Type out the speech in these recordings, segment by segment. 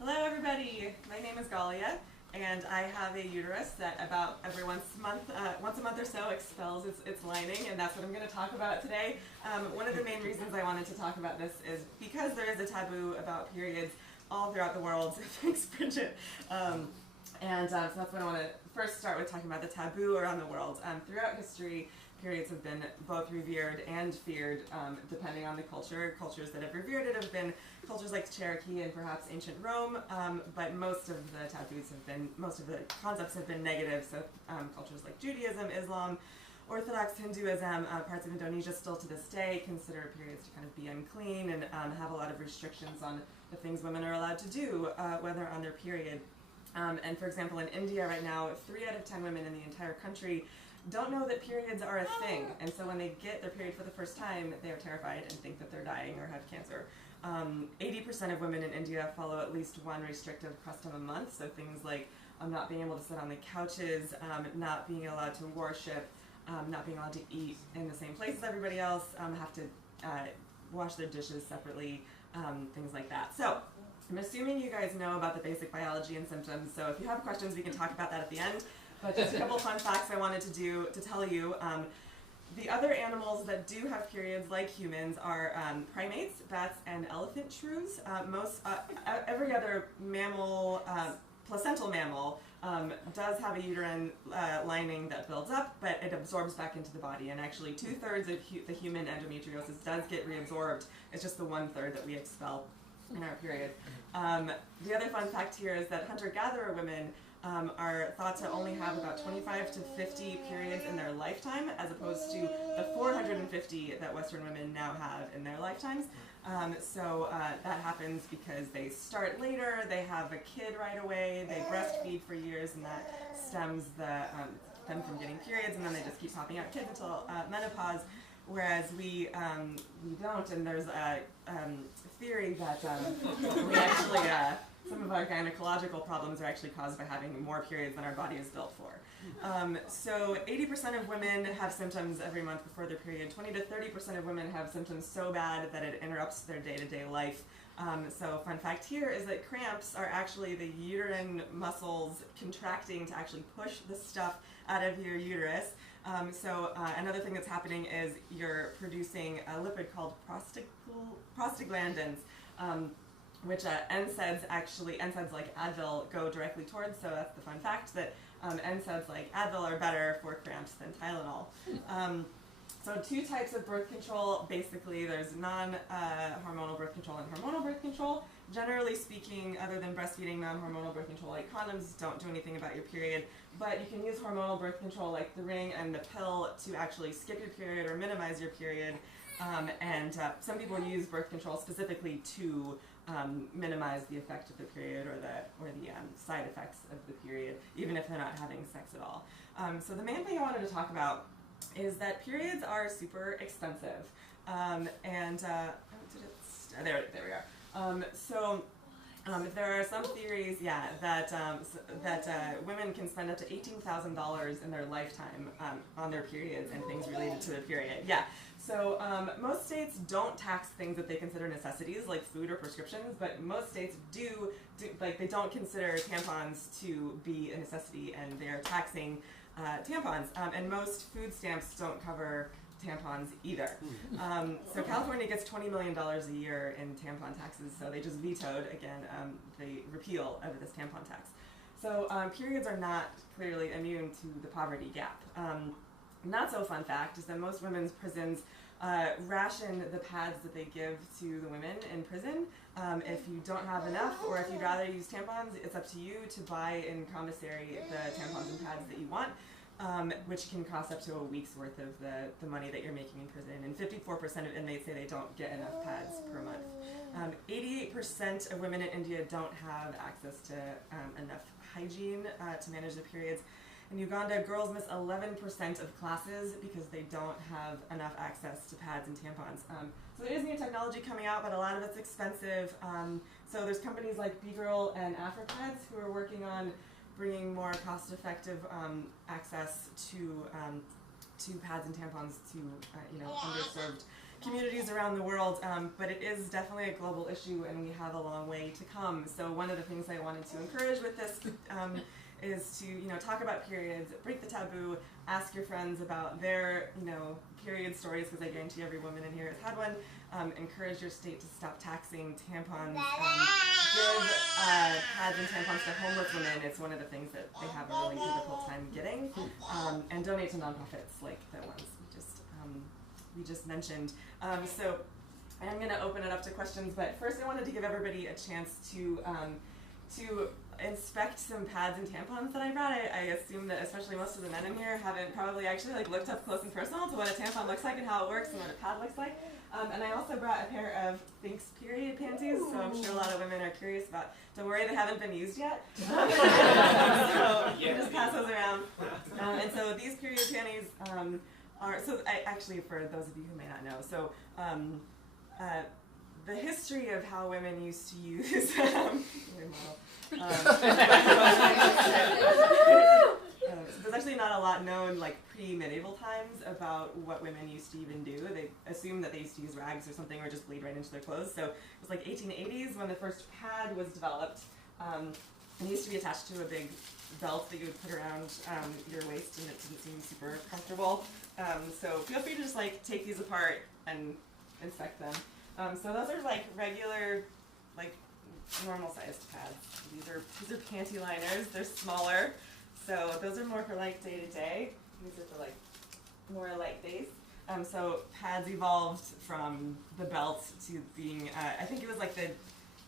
Hello everybody, my name is Galia and I have a uterus that about every once a month or so expels its lining, and that's what I'm going to talk about today. One of the main reasons I wanted to talk about this is because there is a taboo about periods all throughout the world. Thanks, Bridget. So that's what I want to first start with, talking about the taboo around the world. Throughout history, periods have been both revered and feared, depending on the culture. Cultures that have revered it have been cultures like Cherokee and perhaps ancient Rome, but most of the taboos have been, most of the concepts have been negative. So cultures like Judaism, Islam, Orthodox Hinduism, parts of Indonesia still to this day consider periods to kind of be unclean and have a lot of restrictions on the things women are allowed to do when they're on their period. And for example, in India right now, 3 out of 10 women in the entire country don't know that periods are a thing, and so when they get their period for the first time, they are terrified and think that they're dying or have cancer. 80% of women in India follow at least one restrictive custom a month, so things like not being able to sit on the couches, not being allowed to worship, not being allowed to eat in the same place as everybody else, have to wash their dishes separately, things like that. So I'm assuming you guys know about the basic biology and symptoms, so if you have questions, we can talk about that at the end. But just a couple fun facts I wanted to tell you. The other animals that do have periods, like humans, are primates, bats, and elephant shrews. Every other mammal, placental mammal, does have a uterine lining that builds up, but it absorbs back into the body. And actually, 2/3 of the human endometriosis does get reabsorbed. It's just the 1/3 that we expel in our period. The other fun fact here is that hunter-gatherer women are thought to only have about 25 to 50 periods in their lifetime, as opposed to the 450 that Western women now have in their lifetimes. That happens because they start later, they have a kid right away, they breastfeed for years, and that stems them from getting periods, and then they just keep popping out kids until menopause. Whereas we don't, and there's a theory that we actually, some of our gynecological problems are actually caused by having more periods than our body is built for. So 80% of women have symptoms every month before their period. 20 to 30% of women have symptoms so bad that it interrupts their day-to-day life. So fun fact here is that cramps are actually the uterine muscles contracting to actually push the stuff out of your uterus. Another thing that's happening is you're producing a lipid called prostaglandins, which NSAIDs like Advil go directly towards. So that's the fun fact, that NSAIDs like Advil are better for cramps than Tylenol. So 2 types of birth control. Basically, there's non-hormonal birth control and hormonal birth control. Generally speaking, other than breastfeeding, non-hormonal birth control like condoms don't do anything about your period, but you can use hormonal birth control like the ring and the pill to actually skip your period or minimize your period. Some people use birth control specifically to minimize the effect of the period or the side effects of the period, even if they're not having sex at all. So the main thing I wanted to talk about is that periods are super expensive, there we are. There are some theories, that women can spend up to $18,000 in their lifetime on their periods and things related to their period. Yeah. So most states don't tax things that they consider necessities, like food or prescriptions, but most states do they don't consider tampons to be a necessity, and they are taxing tampons. And most food stamps don't cover tampons either. So California gets $20 million a year in tampon taxes, so they just vetoed, again, the repeal of this tampon tax. So periods are not clearly immune to the poverty gap. Not so fun fact is that most women's prisons ration the pads that they give to the women in prison. If you don't have enough, or if you'd rather use tampons, it's up to you to buy in commissary the tampons and pads that you want, which can cost up to a week's worth of the money that you're making in prison. And 54% of inmates say they don't get enough pads per month. 88% of women in India don't have access to enough hygiene to manage their periods. In Uganda, girls miss 11% of classes because they don't have enough access to pads and tampons. So there is new technology coming out, but a lot of it's expensive. So there's companies like B-Girl and AfroPads who are working on bringing more cost-effective access to pads and tampons to underserved communities around the world, but it is definitely a global issue, and we have a long way to come. So one of the things I wanted to encourage with this is to talk about periods, break the taboo, ask your friends about their period stories, because I guarantee every woman in here has had one. Encourage your state to stop taxing tampons. Give pads and tampons to homeless women. It's one of the things that they have a really difficult time getting. And donate to nonprofits like the ones we just mentioned. So I'm going to open it up to questions, but first I wanted to give everybody a chance to inspect some pads and tampons that I brought. I assume that especially most of the men in here haven't probably actually looked up close and personal to what a tampon looks like and how it works and what a pad looks like. And I also brought a pair of Thinks period panties, so I'm sure a lot of women are curious about. Don't worry, they haven't been used yet. So you just pass those around. And so these period panties are, so actually for those of you who may not know, so the history of how women used to use there's actually not a lot known pre-medieval times about what women used to even do. They assumed that they used to use rags or something or just bleed right into their clothes. So it was 1880s when the first pad was developed. It used to be attached to a big belt that you would put around your waist, and it didn't seem super comfortable. So feel free to just take these apart and inspect them. So those are regular, normal sized pads. These are panty liners. They're smaller. So those are more for day to day. These are for more light days. So pads evolved from the belt to being, I think it was the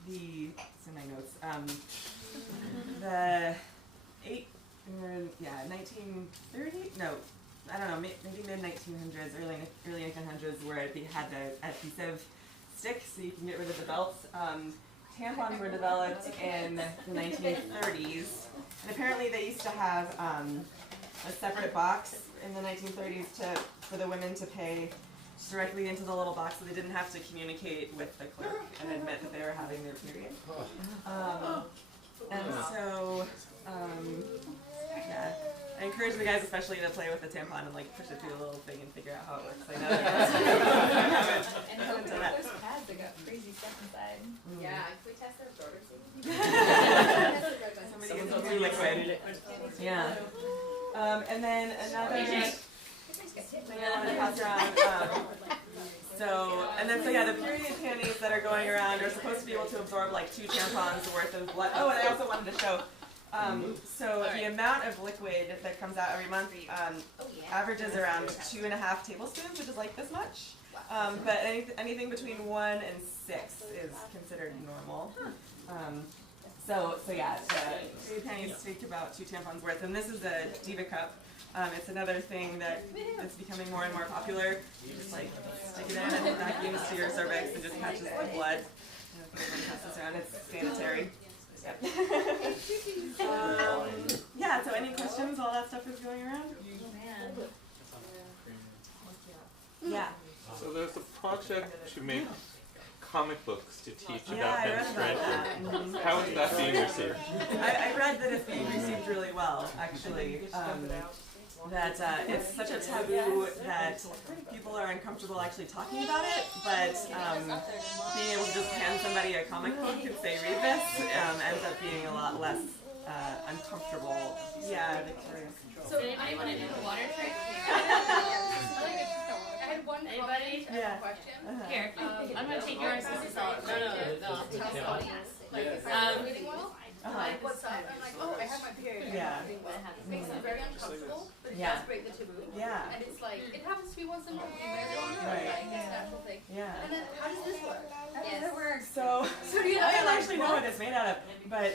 it's in my notes, the 1930, no, I don't know, maybe mid-1900s, early 1900s, where it had the adhesive stick so you can get rid of the belts. Tampons were developed in the 1930s, and apparently they used to have a separate box in the 1930s for the women to pay directly into the little box, so they didn't have to communicate with the clerk and admit that they were having their period. And so, yeah, I encourage the guys especially to play with the tampon and push it through a little thing and figure out how it works. I know that. And those pads that got crazy stuff inside. Yeah, can we test their absorbency? Somebody gets too liquid. Yeah. And then another thing I wanted to pass around. The period panties that are going around are supposed to be able to absorb 2 tampons worth of blood. Oh, and I also wanted to show. The amount of liquid that comes out every month averages around 2.5 tablespoons, which is this much. But anything between 1 and 6 is considered normal. The period panties take about 2 tampons worth, and this is a Diva cup. It's another thing that is becoming more and more popular. You just stick it in and it vacuums to your cervix and just catches the blood. Pass this around. It's sanitary. Yep. So any questions while that stuff is going around? Yeah. So there's a project to make comic books to teach I about read about that. menstruation. How is that being received? I read that it's being received really well, actually. That it's such a taboo that people are uncomfortable actually talking about it, but being able to just hand somebody a comic book and say, read this, ends up being a lot less uncomfortable. Yeah, Victoria. So anybody want to do the water trick? I had one Anybody? question. Here, I'm going to take yours. This is all. No. Tell the audience. If I'm reading well, what's up? I'm I have my period. Yeah. It makes me very uncomfortable, but it Yeah. does break the taboo. Yeah. And it's it happens to be once in a while. Right. It's a natural thing. Yeah. And then how does this work? How does it work? So do you I don't actually know what it's made out of, but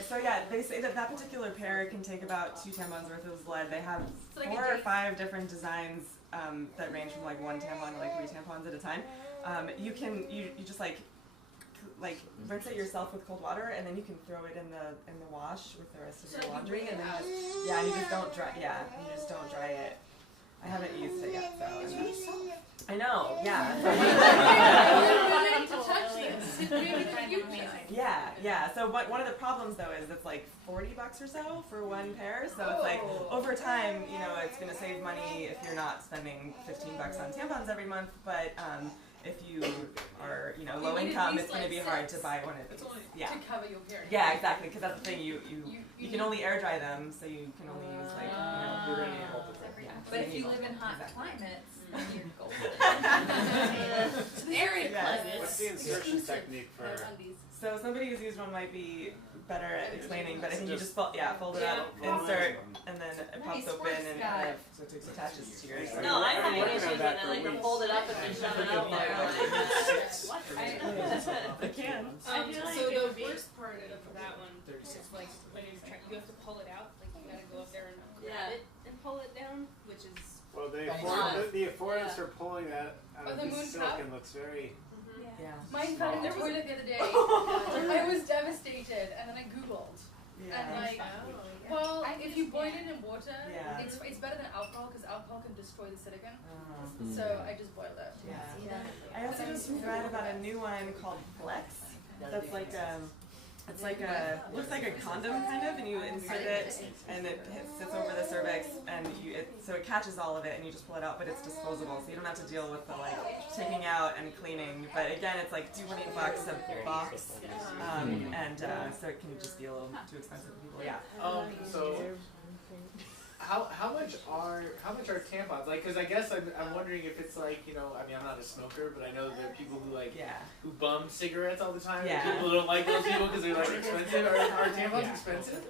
they say that particular pair can take about 2 tampons worth of blood. They have 4 or 5 different designs that range from 1 tampon to 3 tampons at a time. You just rinse it yourself with cold water, and then you can throw it in the wash with the rest of your laundry, and then you just don't dry it. I haven't used it yet, so I know, yeah. Yeah. So one of the problems though is it's $40 or so for 1 pair. So it's over time, it's going to save money if you're not spending $15 on tampons every month, but if you are, low income, it's going to be hard to buy one of these. Yeah. To cover your period. Yeah, exactly. Because that's the thing. You can only air dry them, so you can only use But if you live in hot climates, you're golden. Area climate. What's the insertion technique for? So somebody who's used one might be better at explaining, but I think you just fold it up, insert, and then it pops open, and so it attaches to yours. No, I have issues with it. I like to fold it up and then shove it out there. What? I can. So the worst part of that one is like when you have to pull it out. Like you gotta go up there and grab it and pull it down, which is. Well, the affordance for pulling that out of the silken looks very. Yeah. Mine fell in the toilet the other day. I was devastated, and then I googled. Yeah. And like, if you boil it in water, it's better than alcohol because alcohol can destroy the silicon. So I just boiled it. Yeah. I also just read about a new one called Flex. That's like it's like looks like a condom kind of, and you insert it, and it sits over the cervix, and so it catches all of it, and you just pull it out, but it's disposable, so you don't have to deal with the taking out and cleaning. But again, it's like $20 a box, and so it can just be a little too expensive for people. Yeah. So how much are tampons? Like, because I guess I'm wondering if it's like, I mean, I'm not a smoker, but I know there are people who who bum cigarettes all the time. Yeah. And people don't like those people because they're like expensive. Are tampons expensive?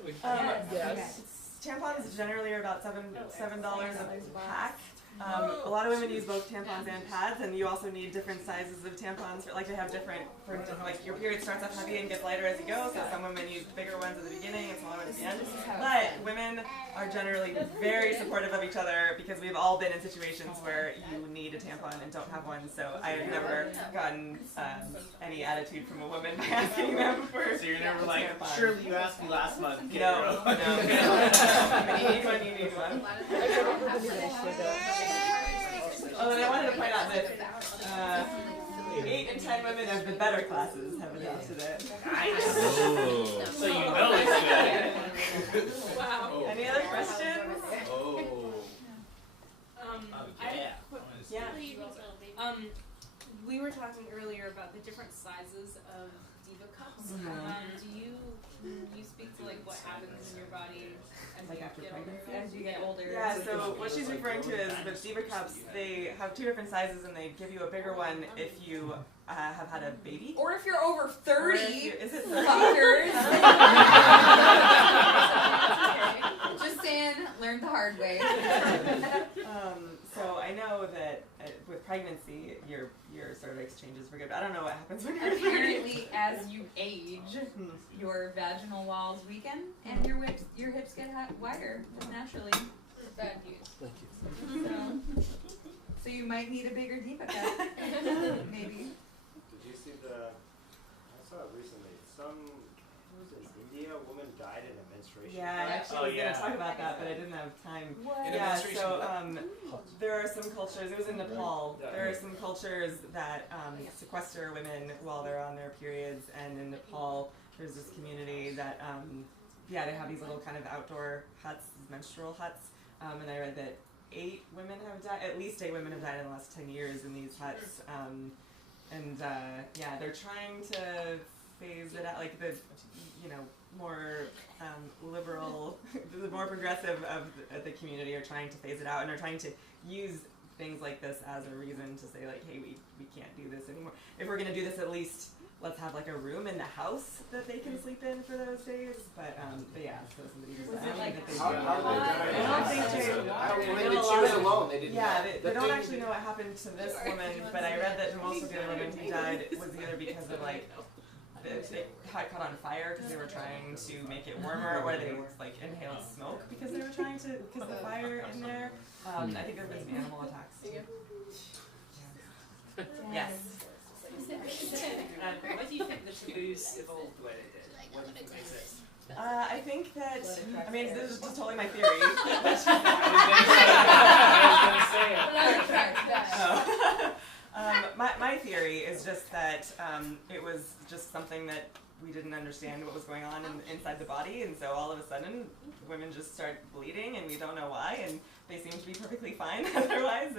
Yes. Tampons generally are about $7 a pack. A lot of women use both tampons and pads, and you also need different sizes of tampons. They have different, your period starts off heavy and gets lighter as you go, so some women use bigger ones at the beginning and smaller ones at the end. But women are generally very supportive of each other because we've all been in situations where you need a tampon and don't have one, so I've never gotten any attitude from a woman by asking them for. So you're never like, tampon. Surely you asked me last month. No. When you need one, you need one. Oh, and I wanted to point out that 8 in 10 women of the better classes have adopted it. Oh. So it's good. Wow. Any other questions? We were talking earlier about the different sizes of diva cups. Do you speak to what happens in your body as you after get pregnancy? older? As you get older. Yeah, so what she's referring to is the diva cups. They have 2 different sizes, and they give you a bigger one if you have had a baby. Or if you're over 30. Is it 30? Fuckers. Just saying, learned the hard way. So I know that with pregnancy, your cervix changes for good. But I don't know what happens when you're 30. Apparently, as you age, your vaginal walls weaken and your hips get wider just naturally. Bad news. So you might need a bigger diva cup. Maybe. Did you see I saw it recently. Who was in India? A woman died in a menstruation. Yeah, I actually was going to talk about that, but I didn't have time. What? Yeah, so there are some cultures, it was in Nepal, there are some cultures that sequester women while they're on their periods, and in Nepal there's this community that, they have these little kind of outdoor huts, these menstrual huts, and I read that 8 women have died, at least 8 women have died in the last 10 years in these huts, they're trying to phase it out, more liberal, the more progressive of the community are trying to phase it out and are trying to use things like this as a reason to say hey, we can't do this anymore. If we're going to do this, at least let's have a room in the house that they can sleep in for those days. But yeah, so somebody just she was alone. They didn't. Yeah, they don't actually know what happened to this woman, but I read that most of the other women who died was either because of they had caught on fire because they were trying to make it warmer, or they inhaled smoke because they were trying to the fire in there. I think there have been some animal attacks too. Yes. Why do you think the taboos evolved the way they did? What do you think makes it? I think that, this is just totally my theory. I was gonna say it. My theory is just that it was just something that we didn't understand what was going on inside the body, and so all of a sudden women just start bleeding, and we don't know why, and they seem to be perfectly fine otherwise,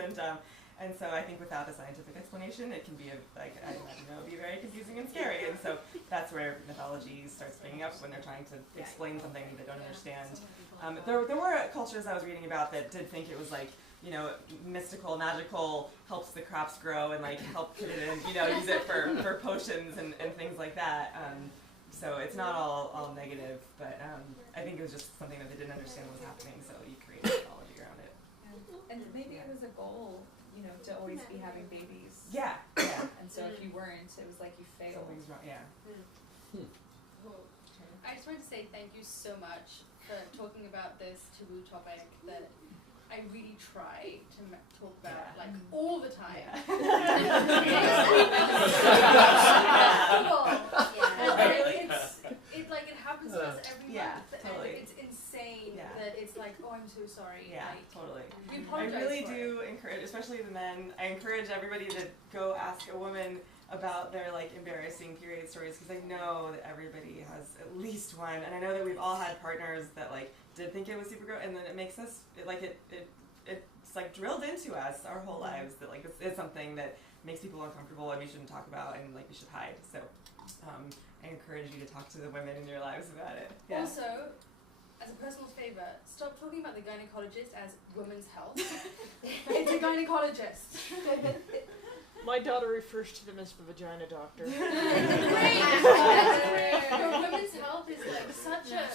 And so I think without the scientific explanation, it can be I imagine it would be very confusing and scary. And so that's where mythology starts bringing up when they're trying to explain something they don't understand. There were cultures I was reading about that did think it was like, you know, mystical, magical, helps the crops grow and like help put it in, you know, use it for potions and things like that. So it's not all negative, but I think it was just something that they didn't understand what was happening, so you create mythology around it. And maybe it was a goal, you know, to always be having babies. Yeah. And so if you weren't, it was like you failed. Something's wrong, yeah. I just wanted to say thank you so much for talking about this taboo topic that I really try to talk about like all the time. It's like it happens to us every month, totally. and it's insane that it's like, oh, I'm so sorry. Yeah, like, totally. We I apologize really for do encourage, especially the men, I encourage everybody to go ask a woman about their like embarrassing period stories, because I know that everybody has at least one, and I know that we've all had partners that like did think it was super gross, and then it makes us it's like drilled into us our whole lives that like this is something that makes people uncomfortable and we shouldn't talk about and like we should hide. So I encourage you to talk to the women in your lives about it. Yeah. Also, as a personal favor, stop talking about the gynecologist as women's health. It's a gynecologist. My daughter refers to them as the vagina doctor. Your women's health is like such a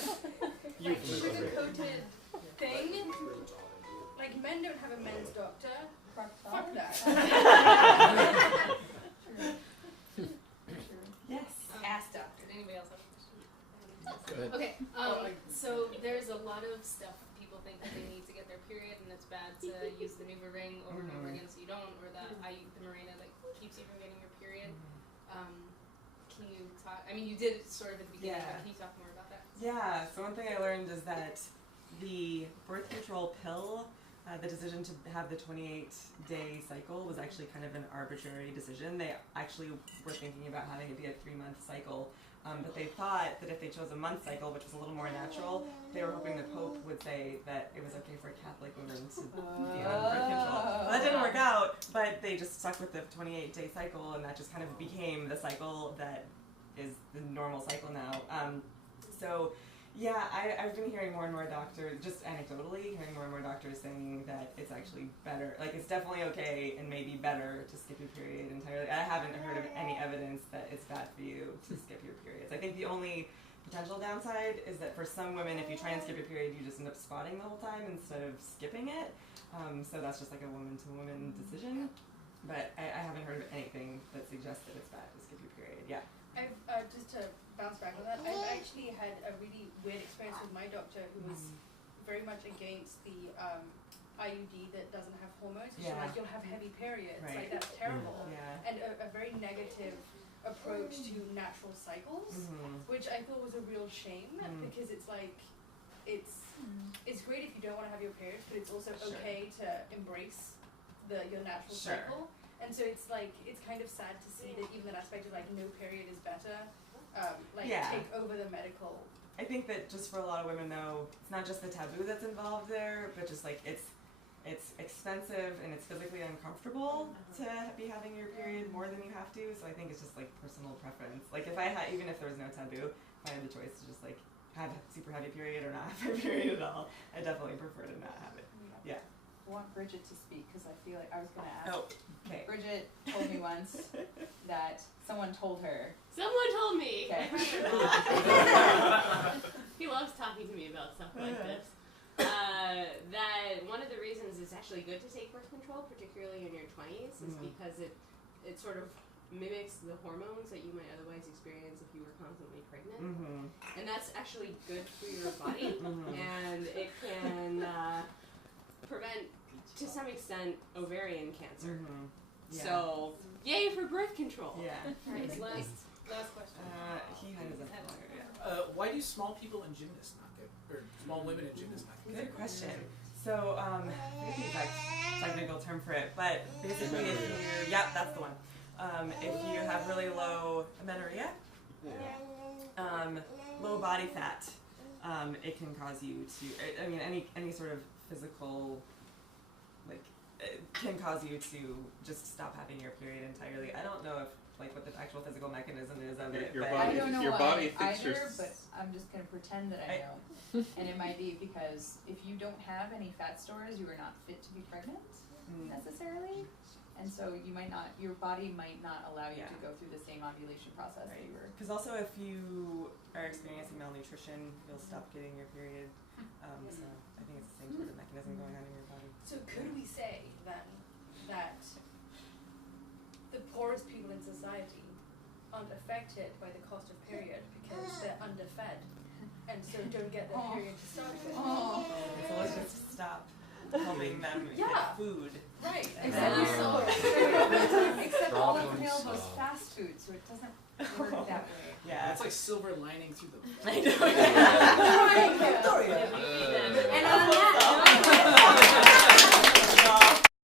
like sugar-coated thing. Like men don't have a men's doctor. Fuck that. Yes. Ass doctor. Did anybody else have a question? Okay. So there's a lot of stuff people think that they need to get their period, and it's bad to use the Nuva ring over and over again, so you don't, or the Mirena that keeps you from getting your period. Can you talk? I mean, you did sort of at the beginning, but can you talk more about that? Yeah. So one thing I learned is that the birth control pill, the decision to have the 28-day cycle was actually kind of an arbitrary decision. They actually were thinking about having it be a 3-month cycle, but they thought that if they chose a month cycle, which was a little more natural, they were hoping the Pope would say that it was okay for Catholic women to be on birth control. Well, that didn't work out, but they just stuck with the 28-day cycle, and that just kind of became the cycle that is the normal cycle now. So yeah, I've been hearing more and more doctors, just anecdotally, hearing more and more doctors saying that it's actually better, like it's definitely okay and maybe better to skip your period entirely. I haven't heard of any evidence that it's bad for you to skip your periods. I think the only potential downside is that for some women, if you try and skip your period, you just end up spotting the whole time instead of skipping it. So that's just like a woman-to-woman decision. But I haven't heard of anything that suggests that it's bad to skip your period. Yeah. I've just to bounce back on that, I've actually had a really weird experience with my doctor who was very much against the IUD that doesn't have hormones. She's like, you'll have heavy periods. Like, that's terrible. And a very negative approach to natural cycles, which I thought was a real shame, because it's like, it's great if you don't want to have your periods, but it's also okay to embrace your natural cycle. And so it's like, it's kind of sad to see that even that aspect of like no period is better, take over the medical. I think that just for a lot of women though, it's not just the taboo that's involved there, but just like it's expensive and it's physically uncomfortable to be having your period more than you have to. So I think it's just like personal preference. Like if I had, even if there was no taboo, if I had the choice to just like have a super heavy period or not have a period at all, I definitely prefer to not have it. Yeah. I want Bridget to speak because I feel like I was going to ask. Oh, okay. Bridget told me once that someone told her. Someone told me. Okay. He loves talking to me about stuff like this. That one of the reasons it's actually good to take birth control, particularly in your 20s, is because it sort of mimics the hormones that you might otherwise experience if you were constantly pregnant. And that's actually good for your body, and it can prevent, to some extent, ovarian cancer. So, yay for birth control. Yeah. Alright, last question. He had his own longer, Why do small people and gymnasts not get, or small women and gymnasts not get? Good question. So, I forget the exact technical term for it, but basically if you, that's the one. If you have really low amenorrhea, low body fat, it can cause you to, I mean, any sort of physical, like, can cause you to just stop having your period entirely. I don't know if like what the actual physical mechanism is of it. Your but body- I don't know your body why thinks either, you're but I'm just gonna pretend that I know. And it might be because if you don't have any fat stores, you are not fit to be pregnant necessarily. And so you might not, your body might not allow you to go through the same ovulation process that you were. Because also if you are experiencing malnutrition, you'll stop getting your period. So I think it's the same sort of mechanism going on in your body. So could we say then that the poorest people in society aren't affected by the cost of period because they're underfed and so don't get their period to start with? So let's just stop helping them Yeah. get food. Right, And except then- Except all entails was fast food, so it doesn't work that way. Yeah. It's like silver lining through the. I know. And on that